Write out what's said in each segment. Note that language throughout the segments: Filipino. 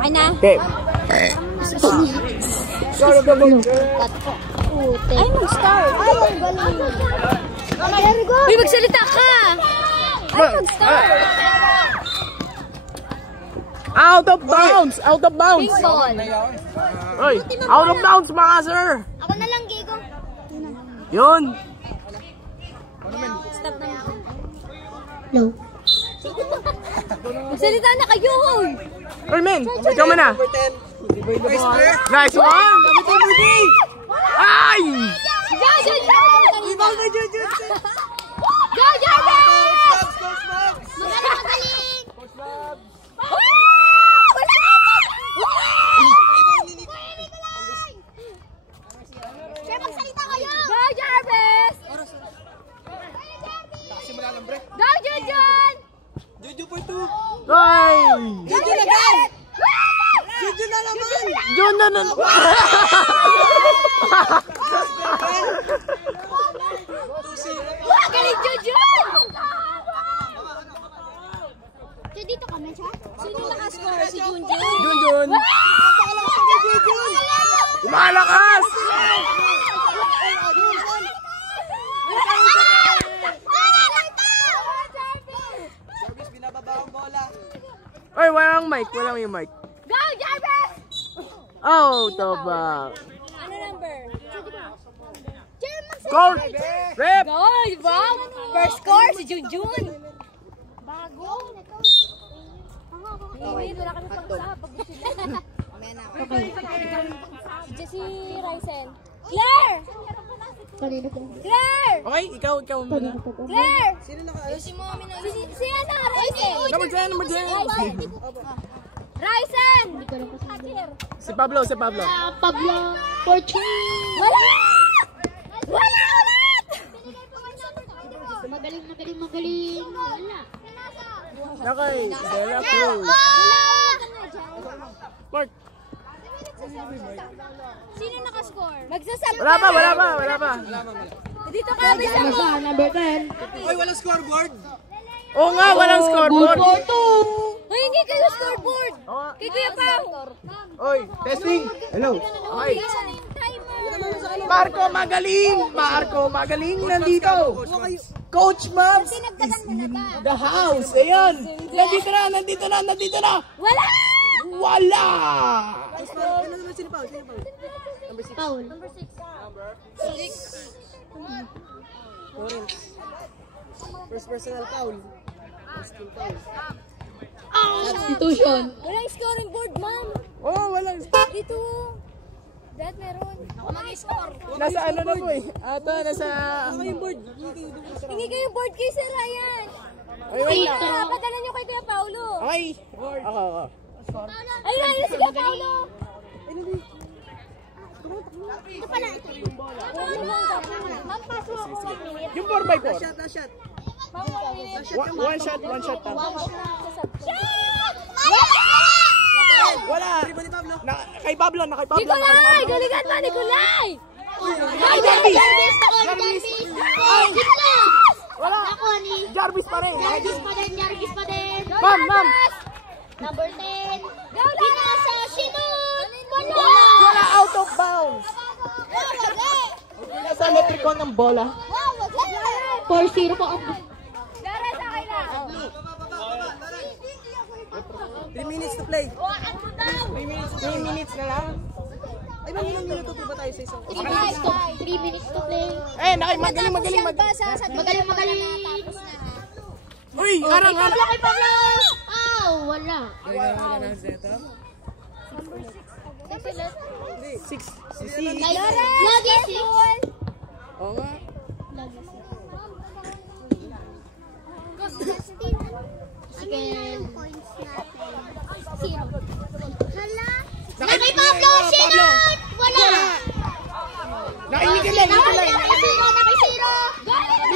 Ay na. Okay. Start of the boat. Ay, mag-start. Ay, galing. Uy, magsalita ka. Ay, mag-start. Out of bounds! Out of bounds! Ping ball. Oy, out of bounds mga sir! Ako na lang, Gigo. Yun! Stop na yun. No. Magsalita na kayo! Oy, men! Ikaw mo na! Nice one! Ay! Go, Jojo! Go, Jojo! Magaling! Sir, magsalita kayo! Go, Jarvis! Go, Jujon! Juju po ito! Ay! Juju na gan! Juju na naman! Yun na na! Galing, Jujon! So, dito kami siya? Sino nakascore? Si Junjun? Junjun! Napakalakas na si Jujun! Malakas! Jarvis, binababa ang bola. Oy, walang mic. Walang yung mic. Go, Jarvis! Oh, toba. Ano number? Jer, Coach! Rep! Go, wow! First score, si Junjun! Bago! Wait, wala kami pag-usap. Si Ryzen. Claire! Claire! Okay, ikaw muna. Claire! Sino naka... Si Mommy na. Si ano? Ryzen! Number 10. Ryzen! Si Pablo. Pablo Fortune! Wala! Wala ulit! Magaling. Wala. Okay, Dela Cruz. Mark. Sino nakascore? Magsasab ka! Wala pa. Dito kami sa mo! Number 10. Oy, walang scoreboard! Oo nga, walang scoreboard. Uy, hindi kayo scoreboard! Oo. Kay Kuya Pao! Oy, testing. Hello. Okay. Isa na yung timer! Marco magaling nandito. Coach Mabs is in the house. Ayan. Nandito na. Wala! Wala. Ano naman sino Paul? Paul. First personal foul. Institution. Walang scoring board, ma'am. Oh, wala. Dito. Dad, meron. Ako mag-score. Nasa ano na po eh. Ata, nasa... Hingi kayo board kay Sir Ryan. Ay, wala. Padala niyo kay Kuya Paulo. Okay. Ako. Ay, Ryan, si Kuya Paulo. Ito pala, ito. Ma'am, paso ako 1 minute. Yung 4x4. Last shot. One shot lang. Shot! Wala. Kay Pablo. Nikolay! Galingan mo, Nikolay! Ay, Jarvis! Jarvis! Wala. Ako ni Jarvis pa rin. Jarvis pa din. Ma'am. Number 10. Pinasa, sinun! Wala, out of bounds. Nasa metricon ng bola. 4-0 po ang... Dara sa akin na. 3 minutes to play. 3 minutes na lang. Ay, ilang minuto po ba tayo sa isang? 3 minutes to play. Eh, magaling. Magaling. Uy, arang. Kay Pablo! Oh, wala. Six. Lagi 6. Oo nga. Second. Hala. Kay Pablo, sinot! Wala.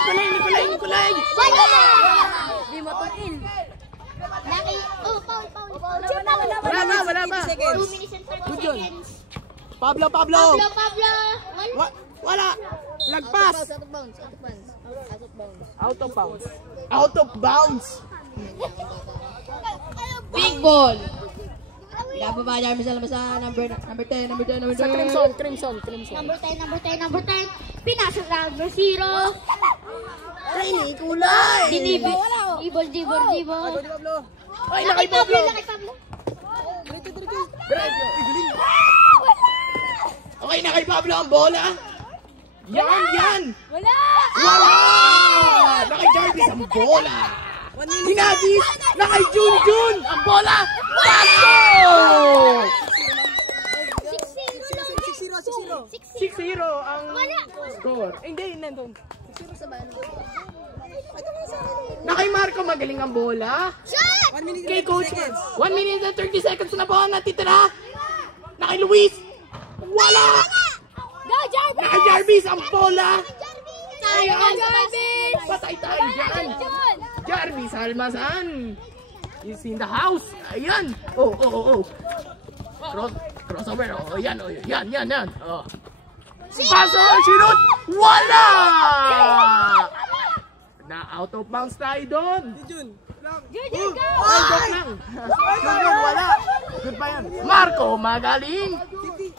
Nikolay. Nikolay. Wala. Di mo tukin. Laki. Oh, Paul. Wala pa. 2 minutes and 30 seconds. Pablo. Wala. Wala. Lagpas. Out of bounds. Big ball. Pinababa niya sa number 10. Sa Crimson. Number 10. Pinasok number 0. Ay, ni kulay. Dibol. Di Pablo. Ay, nakay Pablo. Okay, nakay Pablo ang bola. Yan. Wala! Nakay Jarvis ang bola. Hinagis. Nakay Junjun ang bola. Pasok! 6-0 ang score. Hindi, nandun. Nakay Marco, magaling ang bola. Shot! 1 minute Kay and Coach, 30 seconds. 1 minute and 30 seconds na po ang natitira. Nakay Luis. Wala! Go, Jarvis! Nakay Jarvis ang bola. Jarvis! Patay tayo dyan. Jarvis Almazan is in the house. Ayan. Oh. Crossover. Oh, yan. Oh. Paso, shoot! Wala! Na out of bounds tayo doon. Jun. Jun, go! Ay, joke lang. Yun, wala. Good pa yan. Marco, magaling.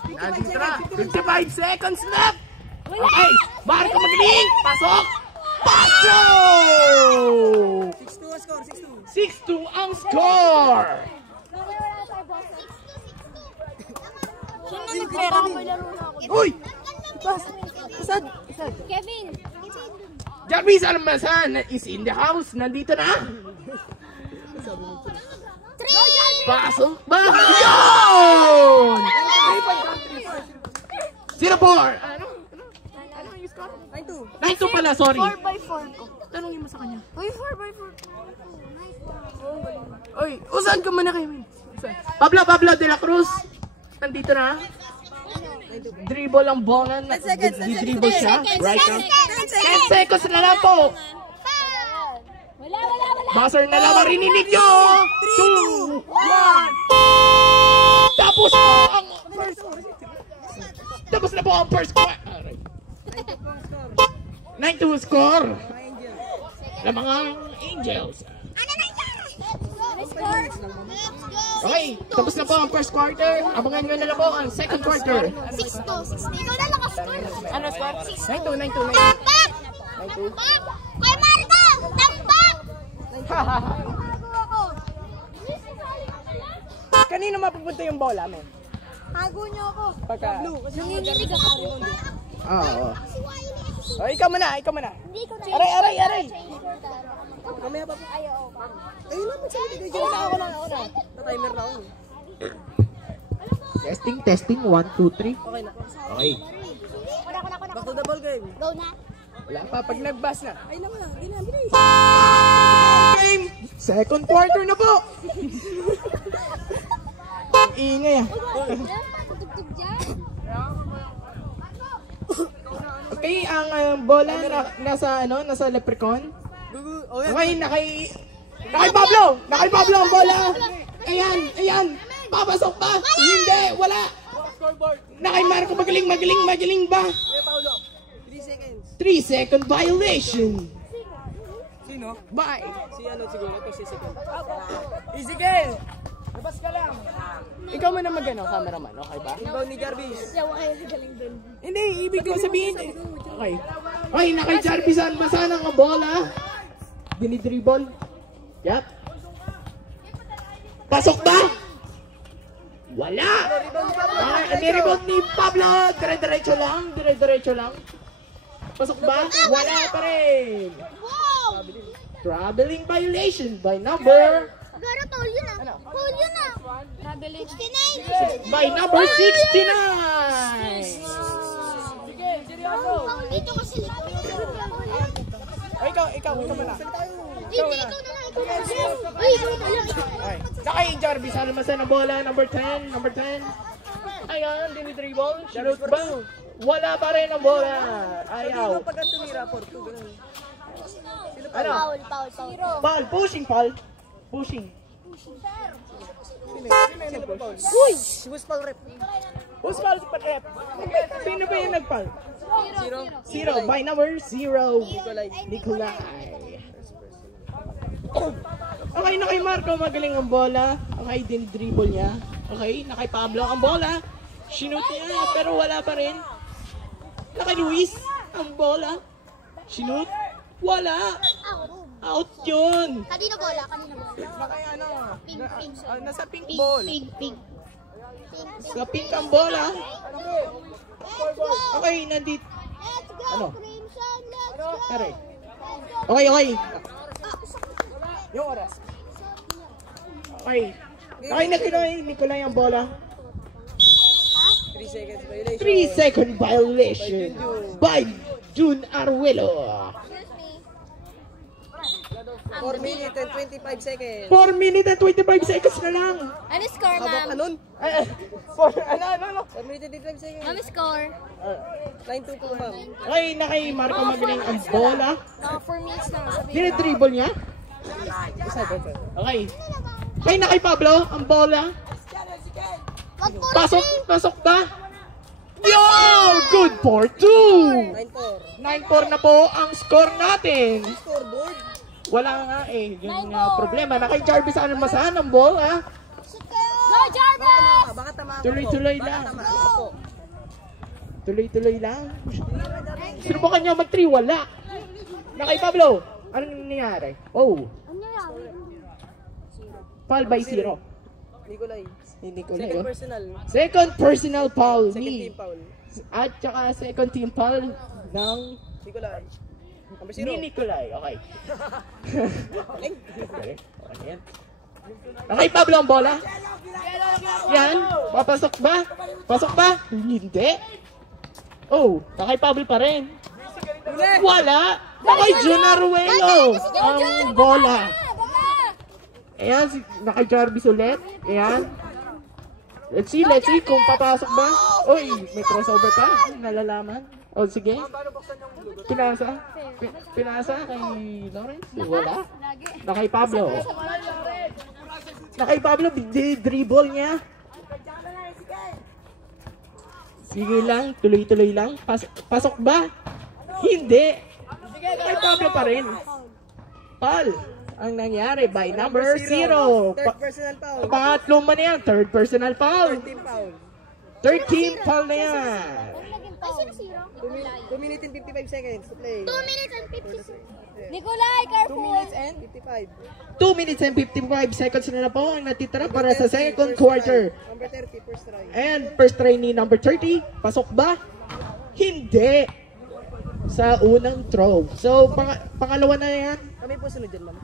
Nanditra. 55 seconds left. Okay, Marco magaling. Pasok. 6-2 ang score, 6-2 6-2. ang score. Uy! Kevin! Jarvis Almazan is in the house. Nandito na. Pasok ba? Yun! 0-4. Ano yung score? 9-2 pala, sorry. 4x4 ko. Tanungin mo sa kanya. Uy, 4x4. Uy, saan ka muna kayo? Pablo de la Cruz. Nandito na. Dribble ang bola. Di-dribble siya. Right now. 10 seconds na lang po. Wala. Buzzer na lang ang rininig nyo. 2, 1. Tapos na po ang first quarter. 9-2 score. Ng mga Angels. Okay, tapos na po ang first quarter. Abangan nyo na lang po ang second quarter. 6-2. Ikaw na nakascore. Ano score? 9-2. Tampak! Kay Marco! Tampak! Kanino mapupunta yung bola, men? Hago niyo ako. Pagka... Nanginginig ako. Oo. Oh, ikaw muna. Hindi ko na. Aray. Mamaya pa po. Ayaw. Ayun lang, magsalit kayo. Ako na. Na-timer na ako. Testing. 1, 2, 3. Okay na. Okay. Back to the ball game. Go na. Wala pa, pag nag-bus na. Ay naman na, bilis. Game! Second quarter na po! Ingay ah. Tugtog dyan. Okay, ang bola nasa Leprechaun. Okay, nakay Pablo! Nakay Pablo ang bola! Ayan! Papasok ba? Hindi, wala! Nakay Marco, magaling ba? 3 seconds. 3-second violation! Sino? Bye! Si ano siguro, to si second. Easy game! Labas ka lang! Ikaw man ang cameraman, okay ba? Inbound ni Jarvis. Yawa kayo galing dun. Hindi, ibig ko sabihin eh. Okay. Okay, nakay Jarvis Almazan ang bola. Dinidribble. Yap. Pasok ba? Wala! Niribot ni Pablo. Dire-diretso lang. Pasok ba? Wala pa rin. Wow! Traveling violation by number... Gara, tol yun ah. Tol yun ah. 69. By number 69! Dito kasi Ikaw muna. Ikaw na lang. Uy, ikaw na lang. Okay. Nakay Jarvis Almazan ang bola, number 10. Ayan, dinidribble. Shoot ba? Wala pa rin ang bola. Ayaw. Pagka tumira, 4-2, ganun. Ano? Foul. Pushing. Uy! Si Wuspal rep. Who's foul sa rep? Sino ba yung nag-foul? 0. By number 0. Nikolai. Okay, Okay na kay Marco, magaling ang bola. Okay, dinidribble niya. Okay, na kay Pablo ang bola. Shoot niya, pero wala pa rin. Na kay Luis ang bola. Shoot, wala. Out yun. Kanina bola, kanina bola. Na kay ano? Pink, pink. Nasa pink Pink, ball. pink, pink. Sa pink ang bola. Let's go! Okay, nandito. Let's go, Ano? Crimson! Let's go! Pare. Let's go! Okay, okay. Ah, Yung oras. Okay. Okay na kay Nicolay ang bola. 3 seconds violation. 3-second violation by Jun Arguello. excuse me. 4 minutes and 25 seconds. 4 minutes and 25 seconds na lang. Ano score, Habang ma'am? kanon. Ano? 4 minutes and 25 seconds. Ma'am, score? 9-2 po, ma'am. Okay, na kay Marco magaling ang bola. No, 4 minutes lang. Dinidribble niya. Okay. Okay, na kay Pablo ang bola. Wag po Pasok ba? Yo! Good for 2! 9-4. 9-4 na po ang score natin. Scoreboard. Wala nga eh. Yun nga problema. Na kay Jarvis Almasan ang bola. Go, Jarvis! Baka tamaan ko po. Tuloy-tuloy Baka lang. tamaan ko po. Tuloy-tuloy lang. Sinubukan niya mag-3, wala. Na kay Pablo. Anong nangyari? Oh, Ano yan? foul by 0. Nicolay. Hindi ko Second na personal. Second personal foul Second ni. team foul. At saka second team foul ng Nicolay. Number 0. ni Nicolay. Okay. Okay yan. Okay, Pablo ang bola. Yan. Papasok ba? Pasok ba? Hindi. Oh, nakay Pablo pa rin. Wala. Nakay Jun Arguello ang bola. Ayan, nakay Jarvis ulit. Ayan. Let's see kung papasok ba. Uy, may crossover pa. Nalalaman. O, sige. Pinasa. Pinasa kay Lawrence. Wala. Nakay Pablo. Nakay Pablo, dribble niya. Sige lang, tuloy-tuloy lang. Pasok ba? Hindi. Nakay Pablo pa rin. Paul, ang nangyari by number 0. Third personal foul. Pangatlo man yan, third personal foul. Third team foul. Third team foul na yan. Ay, sino zero? 2 minutes and 55 seconds to play. 2 minutes and 50 Nicolay, 2 careful! minutes and 55. 2 minutes and 55 seconds na po ang natitira para sa second quarter. Number 30, first try. And first try ni number 30. Pasok ba? Hindi. Sa unang throw. So, pangalawa na yan. Kami po sunod dyan, ma'am.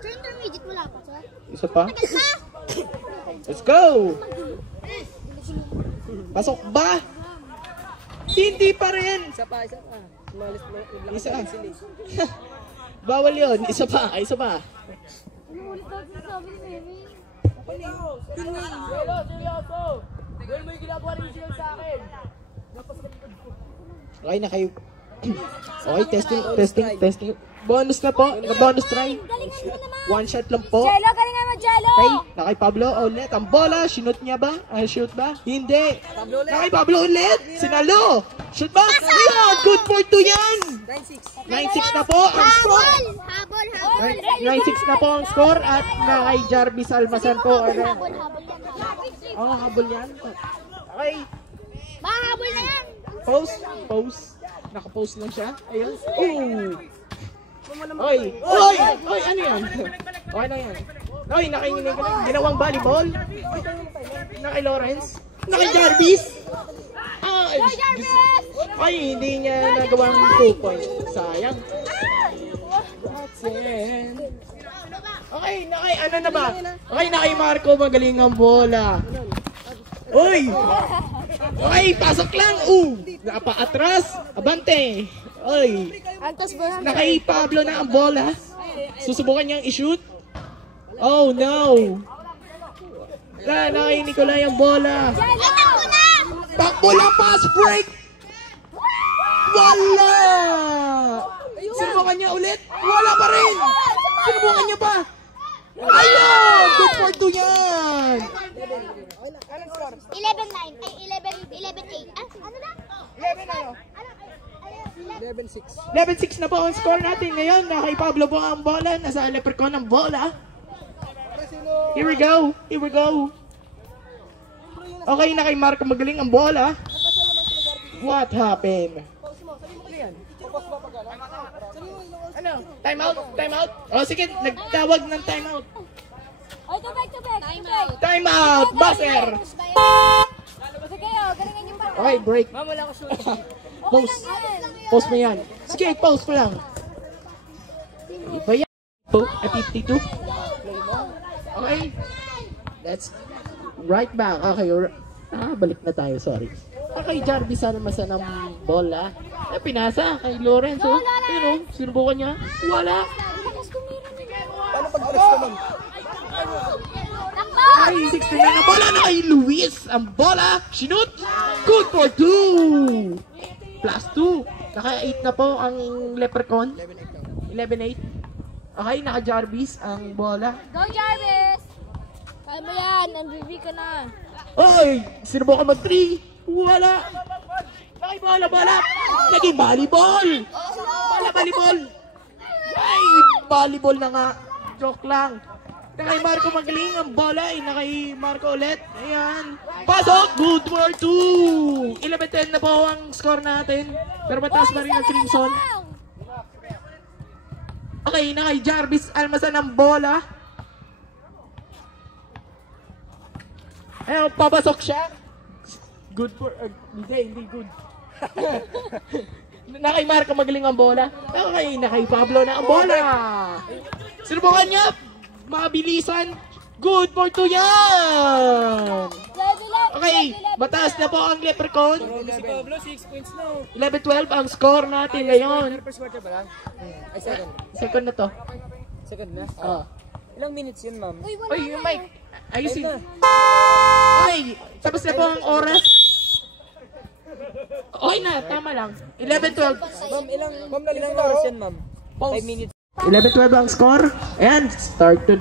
Sa intermediate, wala pa, sir? Isa pa. Let's go. Pasok ba? Hindi pa rin. Isa pa, isa pa. Umalis mo, Isa. naglakad sila. Bawal yun. Isa pa. Isa pa. Ano ulit daw sabi ni Mimi? Okay na kayo. Okay, testing. Bonus na po. Bonus try. Galingan mo naman! One shot lang po. Jello, galingan mo, Jello! Okay, nakay Pablo ulit. Ang bola, shoot niya ba? Shoot ba? Hindi. Pablo ulit. Nakay Pablo ulit. Sinalo. Shoot ba? Yeah, good for 2 yan. 9-6. 9-6 na po ang score. Habol! Habol! 9-6 na po ang score at nakay Jarvis Almasan po. Habol yan. Oh, habol yan. Okay, Mahabol na yan! post. Naka-post lang siya. Ayun. Ooh. Oy, ano yan? Okay na yan. Oy, nakikinig ka na. Ginawang volleyball. Nakay Lawrence. Nakay Jarvis. Ay, hindi niya nagawang 2 points. Sayang. That's it. Okay, nakay ano na ba? Okay, nakay Marco. Magaling ang bola. Uy! Okay, pasok lang. Napaatras. Abante. Oy. Antos ba? Nakay Pablo na ang bola. Susubukan niyang i-shoot. Oh no. Nakay Nicolay ang bola. Takbo lang, pass break. Wala. Sinubukan niya ulit. Wala pa rin. Sinubukan niya pa. Ayun! Good for 2 yan. 11-9. Ay, 11-8. Ano na? 11 11-6 na po ang score natin ngayon. Na kay Pablo po ang bola. Nasa Leprechaun ang bola. Here we go. Here we go. Okay na kay Marco magaling ang bola. What happened? Ano? Time out? Time out? Oh, sige. Nagtawag ng time out. Ay, tubig. Time out! Buzzer! Sige, oh, galingan yung bata. Okay, break. Post. Post mo yan. Sige, post mo lang. Iba yan. 52. Okay. That's right back. Okay. Balik na tayo. Sorry. Okay, Jarvis sana masa ng bola. Pinasa kay Lorenzo. Pero, sinubukan niya. Wala. Paano pag-press naman? Ay, 69 na bola na kay Luis. Ang bola. Shoot. Good for 2. Plus 2. Naka-8 na po ang Leprechaun. 11-8. Okay, naka-Jarvis ang bola. Go, Jarvis! Kaya mo yan, MVP ka na. Oy! Sinubukan mag-3. Wala. Bola. Naging volleyball. Volleyball. Ay, volleyball na nga. Joke lang. Nakay Marco magaling ang bola. Nakay Marco ulit. Ayan. Pasok. Good for 2. 11-10 na po ang score natin. Pero mataas na rin ang Crimson. Okay, nakay Jarvis Almasan ang bola. Ayun, papasok siya. Good for... hindi good. Nakay Marco magaling ang bola. Okay, nakay Pablo na ang bola. Sinubukan niya. Mabilisan. Good for 2 yan. Okay, mataas na po ang Leprechaun. Si Pablo, 6 points na. 11-12 ang score natin ngayon. First quarter ba lang? Ay, second. Second na to. Second na? Oh. Ilang minutes yun, ma'am? Oy, yung mic. Ayusin. Okay, tapos na po ang oras. Okay na, tama lang. 11-12. Ma'am, ilang oras yan, ma'am? 5 minutes. 11-12 ang score. Ayan, start the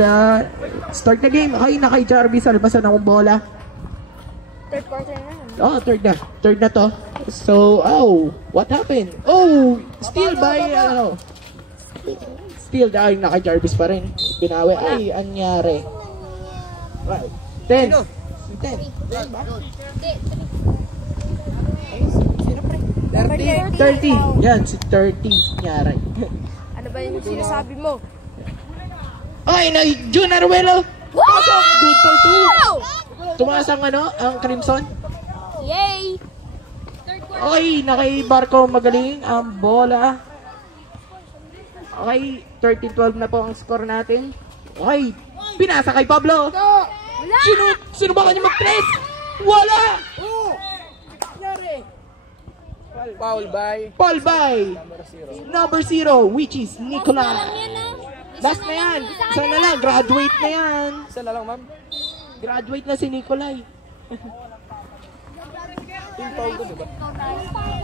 game. Okay, na kay Jarvis Albasan ang bola. Third quarter na. Oh, third na to. So, what happened? Oh, steal by, steal dahil na kay Jarvis pa rin. Binawi. Ay, anyari. Right. 10. 30. Yan, si 30. Nyari. Ano ba yung sinasabi mo? Okay, na Jun Aruelo. Pasok. Good for 2. Tumaas ang ang Crimson. Yay! Okay, na kay Barco magaling ang bola. Okay, 13-12 na po ang score natin. Okay, pinasa kay Pablo. Sinubukan niya mag-tres. Wala! Foul by number 0, which is Nicolai. Last na yan. Isa na lang, graduate na yan. Isa na lang, ma'am. Graduate na si Nicolai. Team foul ko, diba?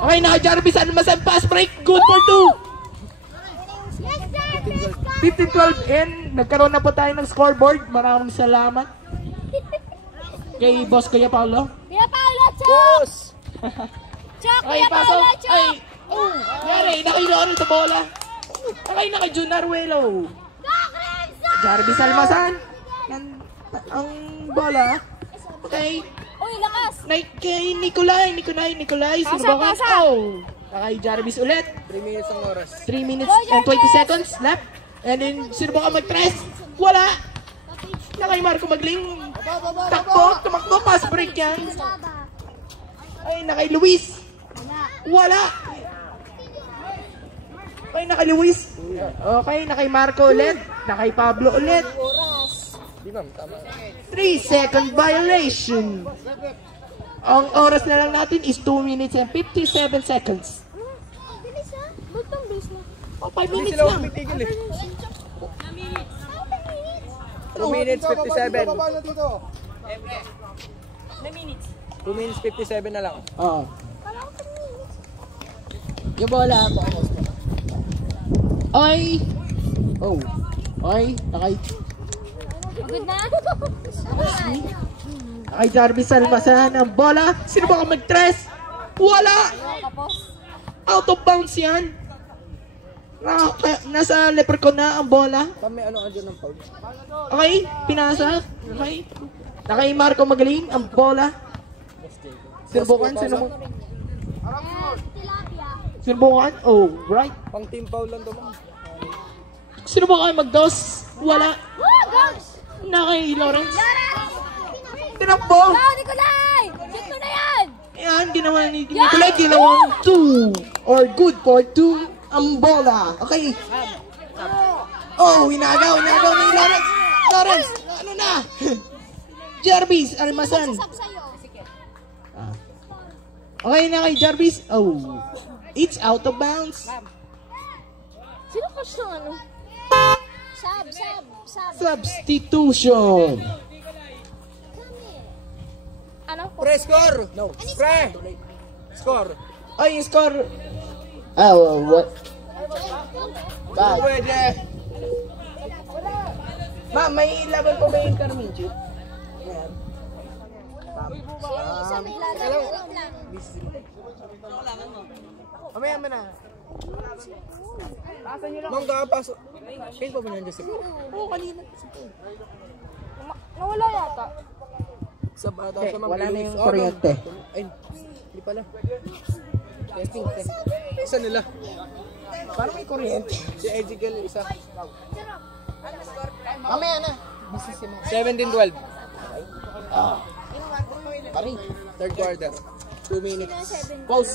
Okay, naka-Jarvis Almasan, pass break. Good for 2. 15-12 and nagkaroon na po tayo ng scoreboard. Maraming salamat kay Boss Kuya Paulo. Kuya Paulo, Chok! Boss! Chok, Ay, Kuya pasok. Paulo, Chok! Ay, yari, nakailoran sa bola. Okay, naka Jun Aruelo. Jarvis Almasan. Yan, ang bola. Okay. Uy, lakas! Kay Nicolai. Sinubukan. Kay Jarvis ulit. 3 minutes ang oras. 3 minutes and 20 seconds left. And then, sinubukan mag-press. Wala. Nakay Marco Magling. Tumakbo, pass break yan. Ay, nakay Luis. Wala. Okay, nakay Luis. Okay, nakay Marco ulit. Nakay Pablo ulit. Di, ma'am, tama. 3-second violation. Ang oras na lang natin is 2 minutes and 57 seconds. Bilis ha? Bultong bilis na. Oh, 5 Hindi minutes sila lang. umitigil eh. 2 minutes 57. 2 minutes 57 na lang. Oo. Yung bola mo. Oy! Oh. Oy, nakay Good na? Jarvis Almasan ang bola. Sino ba ka mag-tres? Wala! Tapos? Out of bounds yan. Nasa leprechaun na ang bola. Kami ano andyan ng foul. Okay, pinasa. Okay. Nakay Marco Magaling ang bola. Sinubukan. Sinubukan. Oh, right. Pang team foul lang to, ma'am. Sinubukan mag-dos. Wala. Nakay Lawrence. Tinakbo. Nikolay! Shoot mo na yan! Yan, ginawa ni Nicolay. Ginawang 2 or good for 2 ang bola. Okay. Oh, hinagaw ni Lawrence. Lawrence, ano na? Jarvis, Almasan. Sab sa'yo. Okay na kay Jarvis. Oh, it's out of bounds. Sino ka siya ano? Sab. Substitution. Ano? Pre, score! No. Pre! Score! Ay, score. Oh, what? Bad. Pwede. Ma, may laban po ba yung Carminchit? Sa may lalaro lang. Mamaya mo na. Ma'am, kakapasok. Kayo pa ba nandiyan si Paul? Oo, kanina. Nawala yata. Sa bata Okay, siya, ma'am. wala na Luis. yung Oh, kuryente. Ay, hindi pala. Testing. Isa nila. Parang may kuryente. Si Ezekiel, isa. Mamaya na. 17-12. Pari. Third quarter. 2 minutes. Pause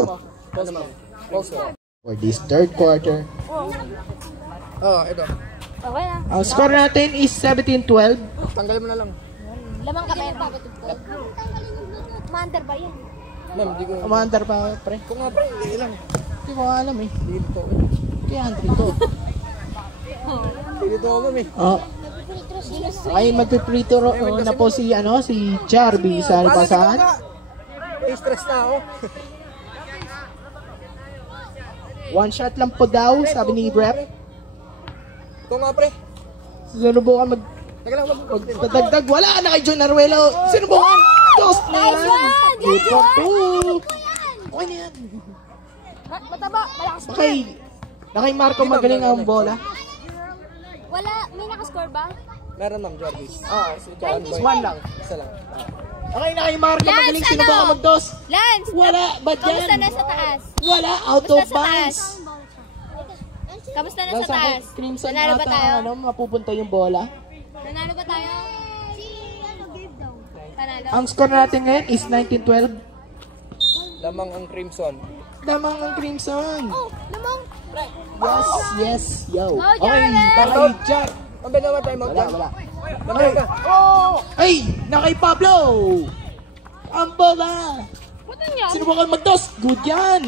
mo. Pause, ma'am. Pause mo. For this third quarter. Oh, ito. Okay na. Ang score natin is 17-12. Tanggalin mo na lang. Lamang ka pa yan. Commander ba yan? Ma'am, di ko... Commander pa, pre. Kung nga, pre, hindi lang. Hindi ko alam eh. Dito. Kaya Andre to. Dito ako, ma'am eh. Oh. Ay, magpiprito na po si Jarby sa alpasan. May stress na ako. One shot lang po daw, sabi ni Rep. Ito nga, pre. Sinubukan Teka lang, magdadagdag. Wala na kay John Aruelo. Sinubukan. Dos na yan. Good for 2. Okay na yan. Mataba. Malakas pa. Okay. Nakay Marco Magaling ang bola. Wala. May nakascore ba? Meron, ma'am, Jarvis. Si Jarvis. One lang. Isa lang. Okay, nakay Marco Lance, Magaling. Sinubukan mag-dos. Lance! Wala. Ba't Kamusta yan? na sa taas? Wala. Out of Kamusta sa bounds. Kamusta na sa Nasa taas? Crimson Nanalo ba ata tayo? mapupunta yung bola. Nanalo ba tayo? Panalo. Ang score natin ngayon is 19-12. Lamang ang Crimson. Damang ang Crimson. Oh, lamang. Yes, yo. Oh, Okay, Jarvis! nakay Jar. Ang ba naman tayo, ma'am? Wala. Lamang ka. Ay, nakay Pablo. Ang bola. Ba't nangyari? Sinubukan mag-dos. Good yan.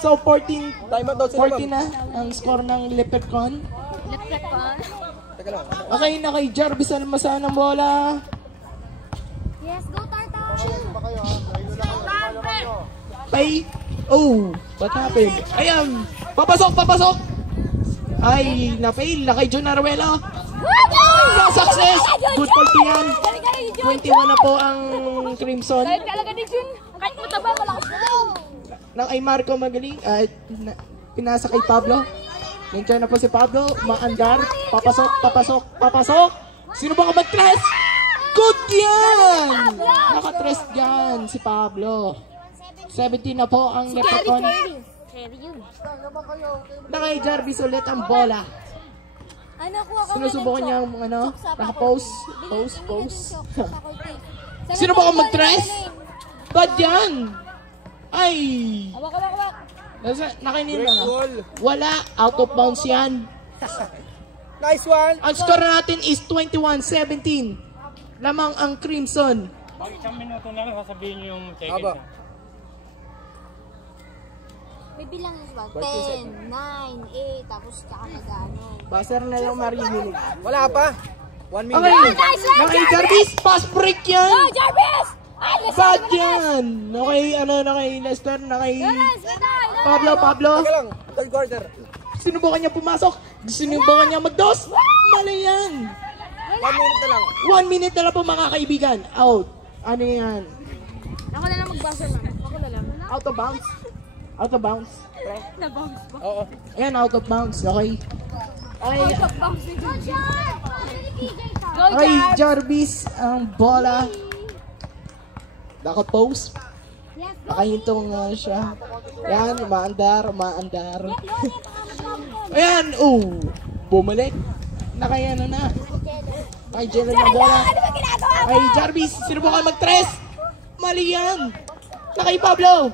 So, 14 Time out daw sila, 14 ma'am. na ang score ng Leprechaun. Left pa. Teka lang. Okay, nakay Jarvis Almasan ang bola. Yes, go Tartar! Ay, oh, what happened? Ayan, papasok. Ay, na-fail. Nakay John Aruelo. No success. Good for yan. 21 na po ang Crimson. Kahit talaga ni Jun. Kahit mataba, malakas na lang. Nakay Marco Magaling. Pinasa kay Pablo. Nandiyan na po si Pablo. Maandar. Papasok. Sino ba ka mag-tres? Good yan! Naka-tres dyan si Pablo. 17 na po ang Leprechaun. Carry yun. Nakay Jarvis ulit ang bola. Ano, kuha ko Sinusubukan niya ang naka-pose. Pose. Sino Sino ba ka mag-tres? Ba't yan? Ay! Awak. Nakainin Break na. goal. Wala. Out of bounds yan. Nice one. Ang score natin is 21-17. Lamang ang Crimson. Pag isang minuto na lang, sasabihin niyo yung second Aba. na. May bilang yun ba? 40 10, 9, 8, tapos tsaka mag-ano. Baser na lang marinig. Wala pa. 1 minute. Okay. Nice one, Nakay Jarvis. Pass break yan. Oh, Jarvis! Ay, Bad yan. Nakay Lester. Nakay Pablo. Teka lang. Third quarter. Sinubukan niya pumasok. Sinubukan niya mag-dos. Mali yan. 1 minute na lang. 1 minute na lang po mga kaibigan. Out. Ano yan? Ako na lang mag-buzzer, ma'am. Ako na lang. Out of bounds. Out of bounds. Na-bounce ba? Oo. Ayan, out of bounds. Okay. Okay, Bounce ni Go, Jan! Go, okay, Jan! Jarvis ang bola. Naka-post. Nakahintong siya. Ayan, umaandar. Ayan, bumalik. Nakayano na. Ay, Jelen ang bola. Ano ba ginagawa mo? Ay, Jarvis, sino ba ka mag-tres? Mali yan. Nakay Pablo.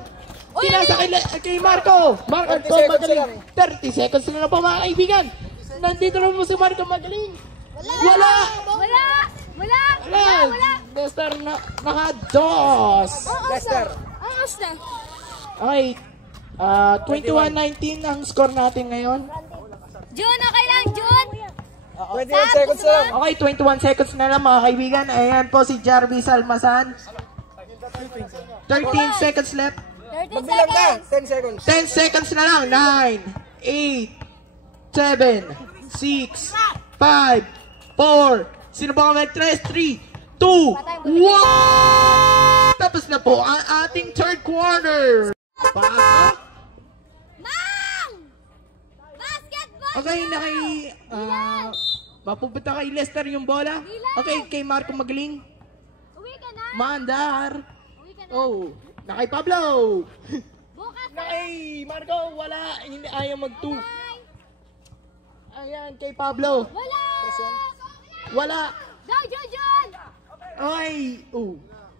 Tinasa kay Marco. Marco, 30 seconds magaling. lang. 30 seconds na lang po mga kaibigan. Nandito na po si Marco magaling. Wala. Lester na naka-dos. Lester. Ang osna. Okay. 21-19 ang score natin ngayon. Jun, okay lang, Jun! 21 seconds na lang. Okay, 21 seconds na lang mga kaibigan. Ayan po si Jarvis Almasan. 13 seconds left. 13 Magbilang ka. seconds. 10 seconds. 10 seconds na lang. 9, 8, 7, 6, 5, 4. Sino ba ka mag-tres? 3, 2, 1! Tapos na po ang ating third quarter. Pasok. Mang! Basketball! Okay, mapupunta kay Lester yung bola. Okay, kay Marco magaling. Uwi ka na! Mandar. Uwi ka na! Oh, na kay Pablo. Bukas Na kay Marco, wala. Hindi ayaw mag-2. Ayan, kay Pablo. Wala! Wala. Go, Jun! Okay.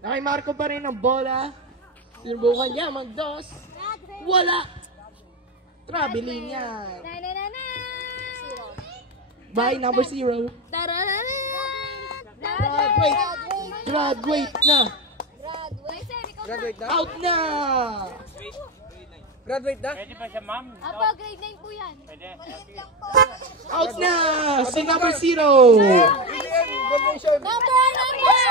Na kay Marco pa rin ang bola. Sinubukan niya mag-dos. Wala. Traveling yan. Na-na-na-na! By number 0. Tararara! Graduate na. Graduate na? Out na. Graduate na? Pwede ba siya, ma'am? Apa, grade 9 po yan. Pwede. Out na. Si number 0. Graduation. Number!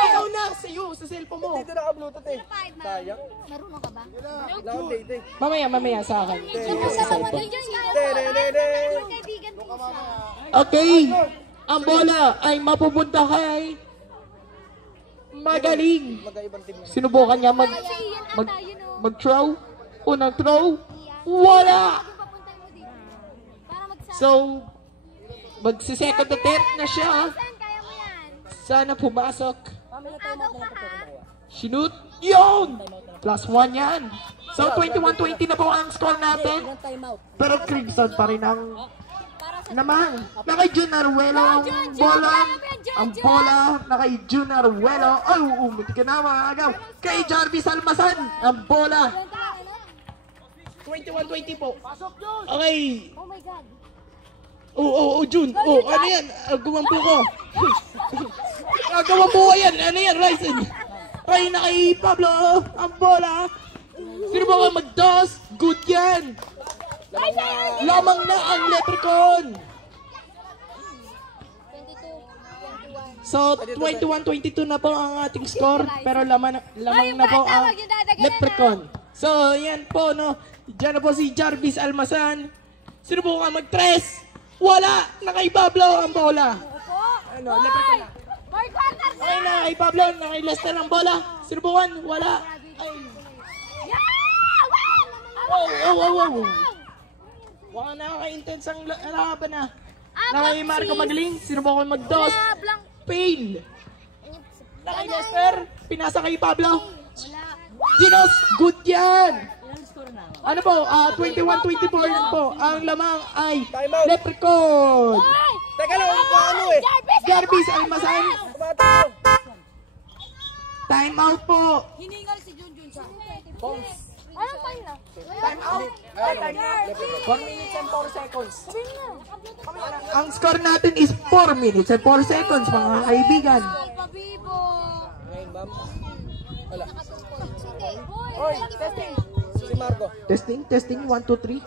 Ikaw na. Sa'yo. Sa cellphone mo. Dito naka-bluetooth eh. Sayang. Marunong ka ba? Naka-update eh. Mamaya sa akin. Sa cellphone. Kaibigan ko siya. Okay. Ang bola ay mapupunta kay Magaling. Mag-ibang team naman. Sinubukan niya mag-throw. Unang throw. Wala. Papunta mo dito. Para magsa... So, magsi-second attempt na siya. Kaya mo yan. Sana pumasok. Agaw ka ha? Shoot. Yun! +1 yan. So, 21-20 na po ang score natin. Pero Crimson pa rin ang naman. Nakay Jun Aruelo ang bola. Ang bola. Nakay Jun Aruelo. Ay, umit ka na mga agaw. Kay Jarvis Almasan. Ang bola. 21-20 po. Okay. Oh my God. Jun. Ano yan? Gumampo ko. Gumampo ko yan. Ano yan, Ryzen? Ay, nakay Pablo. Ang bola. Sino ba ka mag-dos? Good yan. Lamang na ang Leprechaun. So, 21-22 na po ang ating score. Pero lamang na po ang Leprechaun. So, yan po, no. Diyan na po si Jarvis Almasan. Sino po ka mag-tres? Wala! Nakay Pablo ang bola. Ano, Leprechaun na. Okay na, kay Pablo, nakay Lester ang bola. Sinubukan, wala. Ay. Wow. Wala nakaka-intense ang laban na. Nakay Marco magaling, sinubukan mag-dos. Fail. Nakay Lester, pinasa kay Pablo. Dinos, good yan. Ano po, 21-24 po. Ang lamang ay Leprechaun. Teka lang, ano eh. Jarvis Almasan. Time out po. Hiningal si Junjun sa Anong time na? Time out. 4 minutes and 4 seconds. Ang score natin is 4 minutes and 4 seconds, mga kaibigan. Pabibo. Ngayon, ma'am. Wala. Oy, testing. Si Marco. Testing, 1, 2, 3.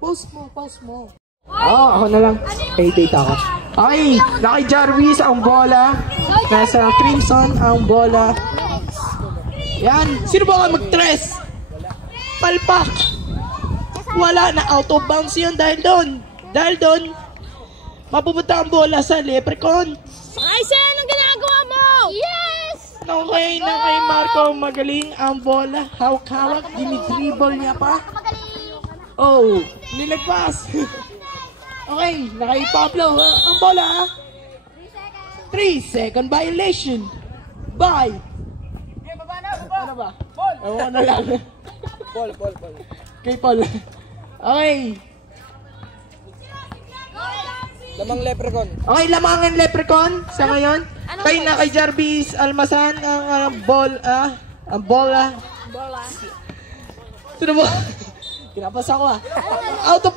Pause mo. Ako na lang. Kay data ako. Okay, nakay Jarvis ang bola. Nasa Crimson ang bola. Yan. Sino ba ka mag-tres? Palpak. Wala na, out of bounds yun dahil doon. Mapupunta ang bola sa Leprechaun. Ay, Sen, anong ginagawa Okay na kay Marco, magaling ang bola. Hawak-hawak, dinidribble niya pa. Oh, nilagpas. Okay, na kay Pablo. Ang bola. 3-second violation. Bye. Ano ba? Ewan na lang. Paul. Kay Paul. Okay. Lamang leprechaun. Okay, lamangan leprechaun sa ngayon. Kay Jarvis Almasan ang bola. Sino mo? Kinapasa ko Out of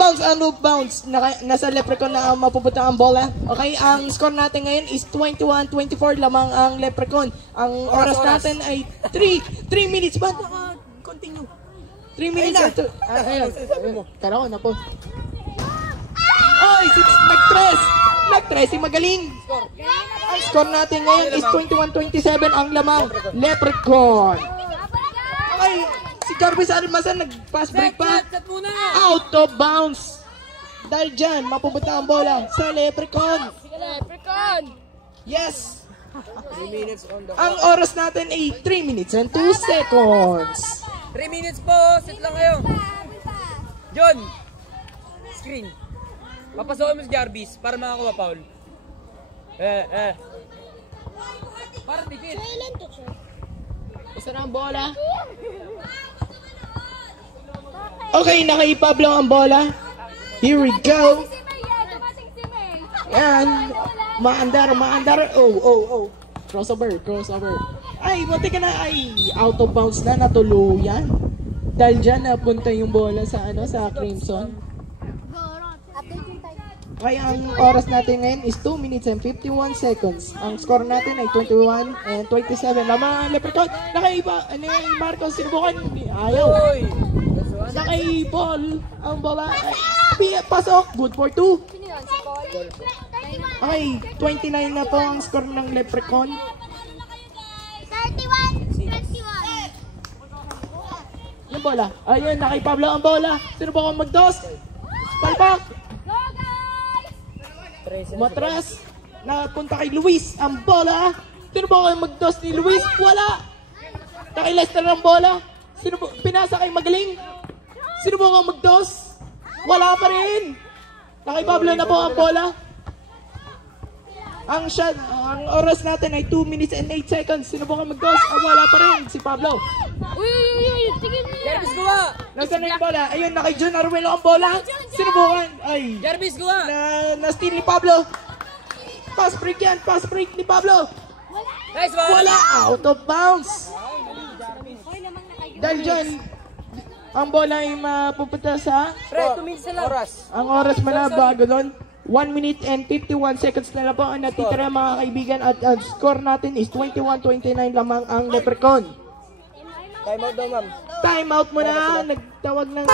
bounds. Nasa leprechaun na mapupunta ang bola. Okay, ang score natin ngayon is 21-24. Lamang ang leprechaun. Ang oras natin ay 3 minutes. Ba't continue? 3 minutes. Ayun. Tara ko na po. Ay, nag-tres si magaling. Ang score natin ngayon is 21-27 ang lamang leprechaun. Okay, si Jarvis Almasan nag-pass break pa. Out of bounds. Dahil dyan, mapupunta ang bola sa leprechaun. Yes. 3 minutes on the Ang oras natin ay 3 minutes and 2 seconds. 3 minutes po. Sit lang kayo. John. Screen. Papasokin mo si Jarvis para makakuha Paul. Para dikit. Isa na ang bola. Okay, nakay Pablo ang bola. Here we go. Yan. Maandar. Oh. Crossover. Ay, buti ka na. Ay, out of bounds na. Natuluyan. Dahil dyan, napunta yung bola sa Crimson. Kaya ang oras natin ngayon is 2 minutes and 51 seconds. Ang score natin ay 21 and 27. Lamang leprechaun. Nakaiba. Ano yung Marcos? Sinubukan. Ayaw. Nakay Paul. Ang bola. Pasok. Good for 2. Okay. 29 na po ang score ng leprechaun. 31-21. Yung bola. Ayun. Nakay Pablo ang bola. Sinubukan mag-dos. Palpak. Matras. Napunta kay Luis ang bola. Sino ba kayo mag-dos ni Luis? Wala. Nakay Lester ang bola. Pinasa kay Magaling. Sino ba kayo mag-dos? Wala pa rin. Nakay Pablo na po ang bola. Ang oras natin ay 2 minutes and 8 seconds. Sino ba kayo mag-dos? Wala pa rin. Si Pablo. Tingin niya. Jarvis gawa. Nasaan na yung bola? Ayun, nakay John Arwelo ang bola. Sinubukan. Ay. Jarvis gawa. Na-steal ni Pablo. Pass break ni Pablo. Nice one. Wala. Out of bounds. Dahil dyan, ang bola ay mapupunta sa... Pre, 2 minutes na lang. Oras. Ang oras na bago doon. 1 minute and 51 seconds na lang po ang natitira mga kaibigan. At ang score natin is 21-29 lamang ang leprechaun. Time out daw, ma'am. Time out muna. Nagtawag ng...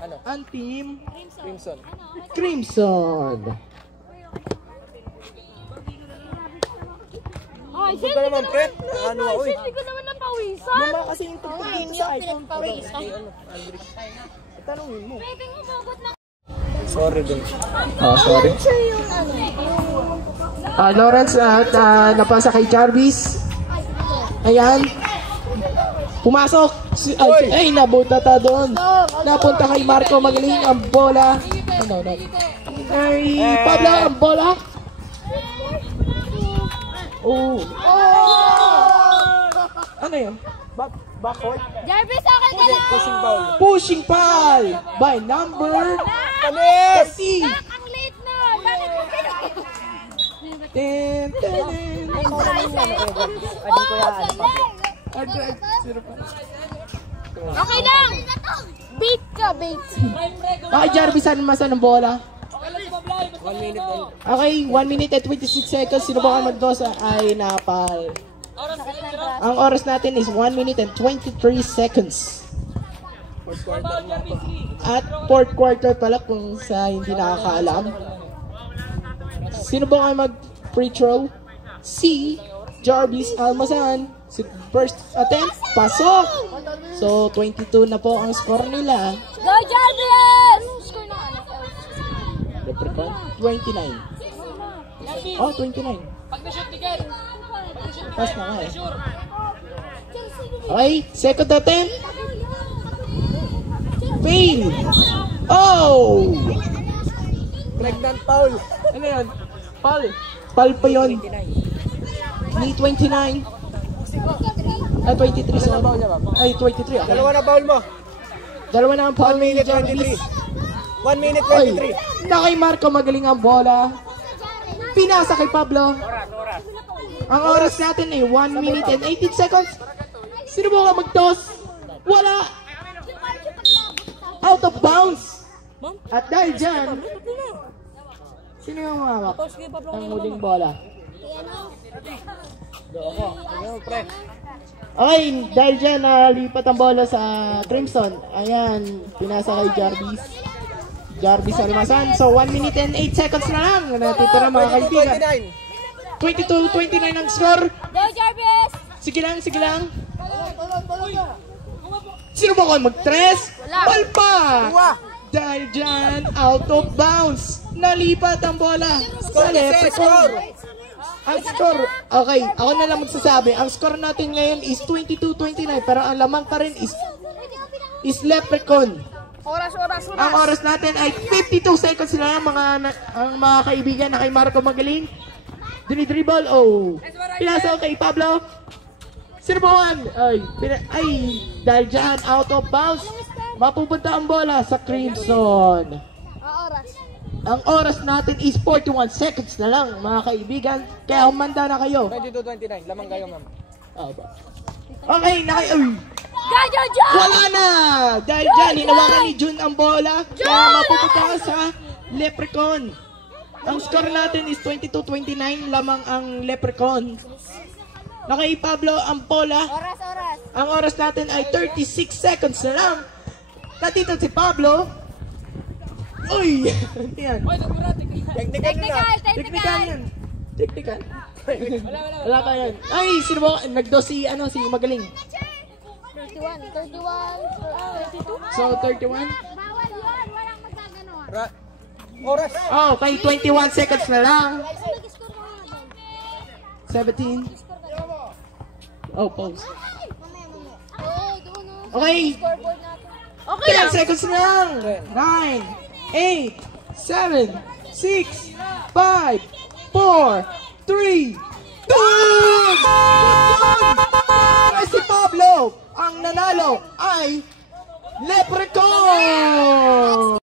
Ano? Ang team Crimson. Crimson. Ay, Ito ka naman, pre. Ano ako eh. hindi ko naman napawisan. Mama kasi yung tugtog sa iPhone. Tanungin mo. Pwede mo bagot lang. Sorry din. Sorry. Siya yung ano. Lawrence at napasa kay Jarvis. Ayan. Pumasok. Ay, nabutata doon. Napunta kay Marco Magaling ang bola. Ay, Pablo ang bola. Oh. Ano yun? Backward? Jarvis, akin ka lang. Pushing foul. Pushing foul by number Kamis! 30. Ang late na. Bakit mo Ten. Okay lang. Bait ka, bait. Okay, Jarvis, saan masan ang bola? 1 minute on. Okay, 1 minute and 26 seconds. Sino ba ka magdosa? Ay, napal. Ang oras natin is 1 minute and 23 seconds. At fourth quarter pala kung sa hindi nakakaalam. Sino ba kayo mag-free throw? Si Jarvis Almasan. First attempt, pasok! So, 22 na po ang score nila. Go, Jarvis! Score na. Leprechaun, 29. Oh, 29. Pag na-shoot ni Ken. Pass na nga eh. Okay, second attempt. Fail. Oh! Pregnant foul. Ano yun? Foul. Foul pa yun. Ni 29. Ah, 23. So, ay, 23 ako. Dalawa na foul mo. Dalawa na ang foul 1 minute ni Jarvis. 23. 1 minute Oy, 23. na kay Marco magaling ang bola. Pinasa kay Pablo. Ang oras natin ay 1 minute and 18 seconds. Sino mo ka mag-toss? Wala. Out of bounds. At dahil dyan, sino yung humawak? Ang muling bola. Okay, dahil dyan, lipat ang bola sa Crimson. Ayan, pinasa kay Jarvis. Jarvis Almasan. So, 1 minute and 8 seconds na lang. Natitira mga kaibigan. 22-29 ang score. Go, Jarvis! Sige lang, sige lang. Sino ba kayo mag-tres? Palpa! Dahil dyan, out of bounds. Nalipat ang bola sa Leprechaun. Ang score, okay, ako na lang magsasabi. Ang score natin ngayon is 22-29, pero ang lamang pa rin is Leprechaun. Oras. Ang oras natin ay 52 seconds na lang ang mga kaibigan na kay Marco magaling. Dinidribble, oh. Pinasa kay Pablo. Sinubukan. Ay, dahil dyan, out of bounds. Mapupunta ang bola sa Crimson. Oras. Ang oras natin is 41 seconds na lang, mga kaibigan. Kaya humanda na kayo. 22-29. Lamang kayo, ma'am. Okay, wala na! Dahil dyan, hinawakan ni Jun ang bola. Kaya mapupunta sa Leprechaun. Ang score natin is 22-29, lamang ang Leprechaun. Nakay Pablo ang bola. Oras. Ang oras natin ay 36 seconds na lang. Natito si Pablo. Uy! Yan. Technical yan. Technical. Wala pa yan. Ay, sino ba? Nagdo si Magaling. 31. 32. So, 31. Bawal yun. Walang magkaganon. Oras. Oh, kay 21 seconds na lang. 17. Oh, pause. Okay. Okay 10 seconds na lang. 9, 8, 7, 6, 5, 4, 3, 2! Si Pablo, ang nanalo ay Leprechaun!